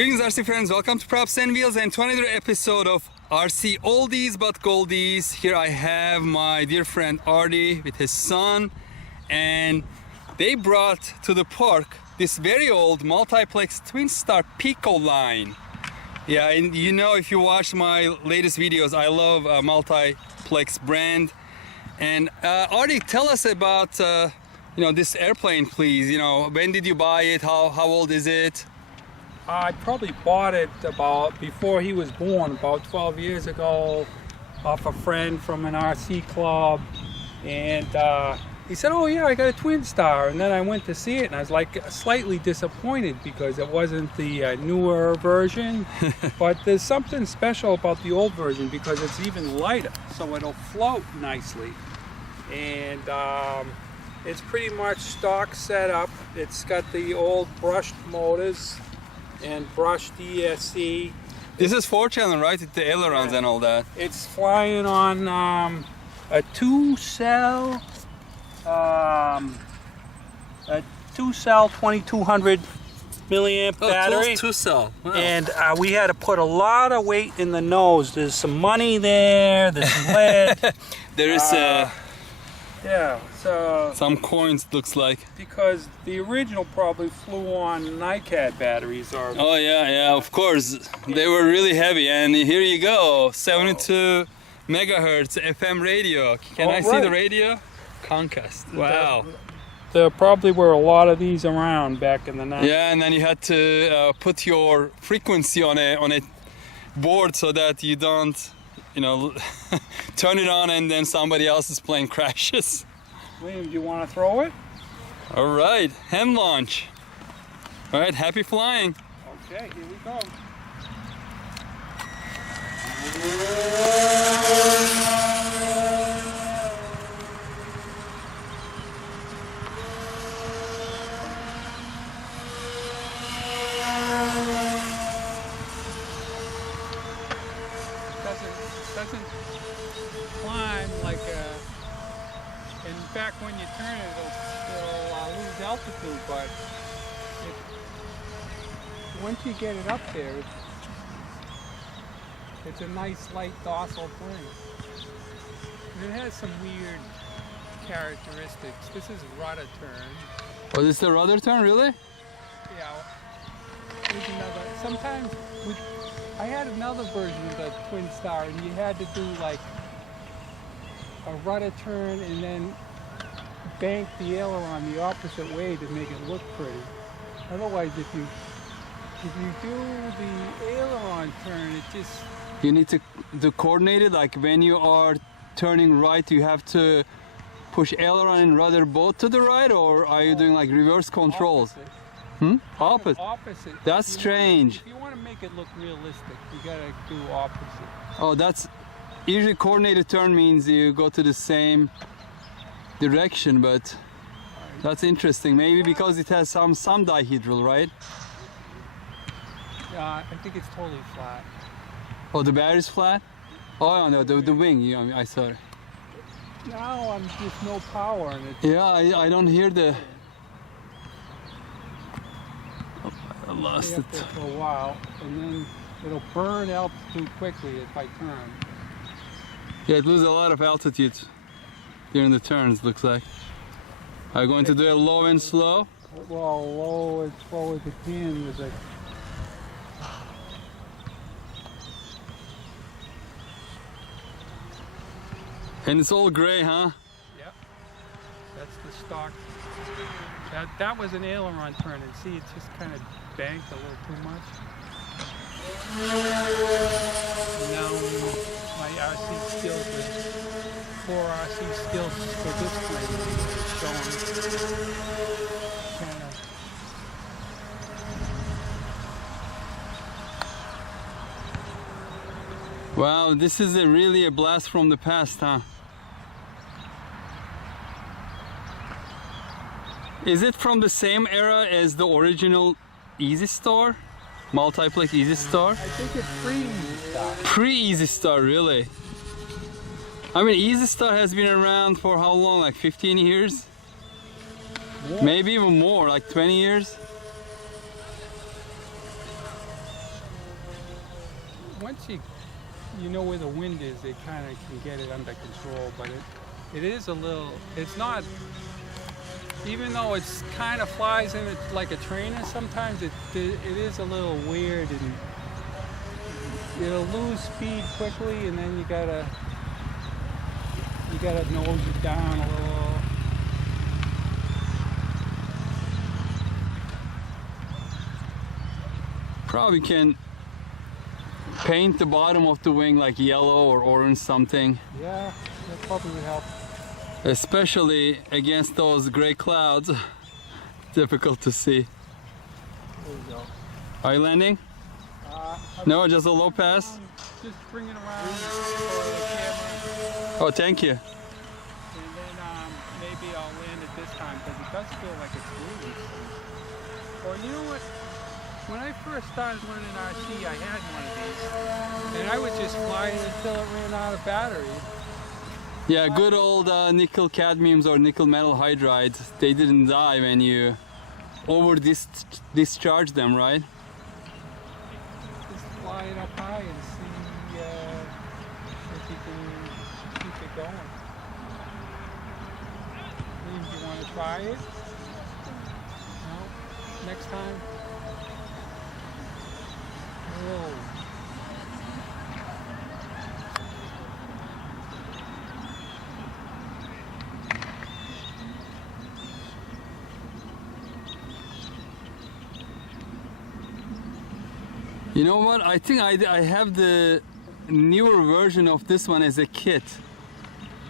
Greetings RC friends, welcome to Props and Wheels and to another episode of RC Oldies but Goldies. Here I have my dear friend Artie with his son, and they brought to the park this very old Multiplex Twinstar Pico Line. Yeah, and you know, if you watch my latest videos, I love Multiplex brand. And Artie, tell us about this airplane, please. When did you buy it? How old is it? I probably bought it about before he was born, about 12 years ago, off a friend from an RC club. And he said, oh yeah, I got a Twinstar. And then I went to see it and I was like slightly disappointed because it wasn't the newer version. But there's something special about the old version because it's even lighter, so it'll float nicely. And it's pretty much stock setup. It's got the old brushed motors and brushed ESC. This is 4-channel, right? With the ailerons and all that. It's flying on a two-cell 2200 milliamp battery. Two-cell. Wow. And we had to put a lot of weight in the nose. There's some money there. There's some lead. There is so some coins, looks like. Because the original probably flew on NiCad batteries. Or oh yeah, of course. They were really heavy, and here you go, 72 megahertz FM radio. Can I see the radio? Conquest. Wow. There probably were a lot of these around back in the 90s. Yeah, and then you had to put your frequency on a board so that you don't, turn it on and then somebody else is playing crashes. William, do you want to throw it? All right, hand launch. All right, happy flying. Okay, here we go. Doesn't climb like in fact when you turn it it'll lose altitude, but once you get it up there it's a nice light docile plane. It has some weird characteristics. This is rudder turn. Oh, this is the rudder turn, really? Yeah. There's another. Sometimes I had another version of the Twinstar, and you had to do like a rudder turn and then bank the aileron the opposite way to make it look pretty. Otherwise, if you do the aileron turn, it just... You need to coordinate it, like when you are turning right, you have to push aileron and rudder both to the right, or are you doing like reverse controls? Opposite. Opposite? That's strange. If you want to make it look realistic, you gotta do opposite. Oh, that's usually coordinated turn means you go to the same direction, but that's interesting. Maybe because it has some dihedral, right? I think it's totally flat. Oh, the battery's flat? Oh no, the wing. I saw it. Now I'm just no power in it. Yeah, I don't hear the. I lost it for a while, and then it'll burn altitude quickly if I turn. Yeah, it loses a lot of altitude during the turns, looks like. Are you going to do it low and slow? Well, low as slow as it can with it. And it's all gray, huh? Yep. That's the stock. That was an aileron turn, and see, it's just kind of banked a little too much. Now my RC skills with 4 RC skills for this plane is showing kind of. Wow, this is really a blast from the past, huh? Is it from the same era as the original Easy Star? Multiplex Easy Star? I think it's pre-Easy Star. Pre-Easy Star, really? I mean, Easy Star has been around for how long? Like 15 years? More. Maybe even more, like 20 years? once you know where the wind is, they kind of can get it under control. But it is a little. It's not. Even though it's kind of flies in it like a trainer, sometimes it is a little weird, and it'll lose speed quickly, and then you gotta nose it down a little. Probably can paint the bottom of the wing like yellow or orange something. Yeah, that probably would help. Especially against those gray clouds. Difficult to see. There you go. Are you landing? No, just a low pass? Just bring it around for the camera. Oh, thank you. And then maybe I'll land it this time, because it does feel like it's moving. Or you know what? When I first started learning RC, I had one of these. And I would just fly it until it ran out of battery. Yeah, good old nickel cadmiums or nickel metal hydrides. They didn't die when you discharge them, right? Just fly it up high and see if you can keep it going. Do you want to try it? No? Next time? Whoa. You know what? I think I have the newer version of this one as a kit.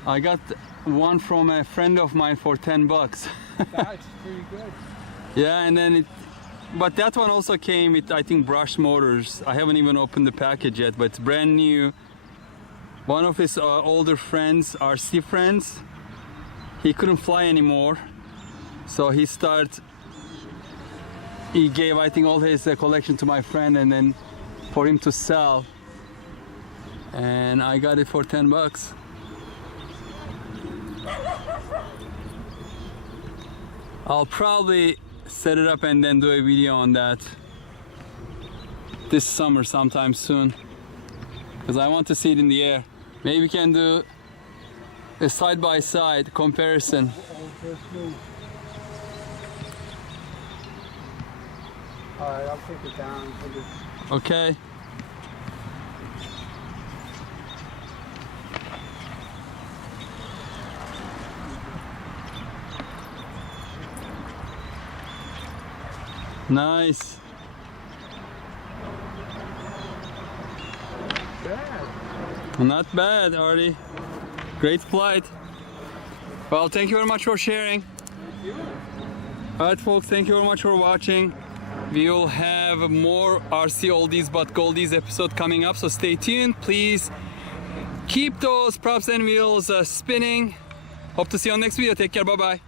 I got one from a friend of mine for $10. That's pretty good. Yeah, and then but that one also came with, I think, brushed motors. I haven't even opened the package yet, but it's brand new. One of his older friends, RC friends, he couldn't fly anymore, so he gave, I think, all his collection to my friend, and then for him to sell, and I got it for $10. I'll probably set it up and then do a video on that this summer sometime soon, because I want to see it in the air. Maybe we can do a side-by-side comparison. Alright, I'll take it down. Okay. Nice. Not bad, Artie. Great flight. Well, thank you very much for sharing. Alright folks, thank you very much for watching. We will have more RC Oldies but Goldies episode coming up, so stay tuned. Please keep those props and wheels spinning. Hope to see you on next video. Take care. Bye bye.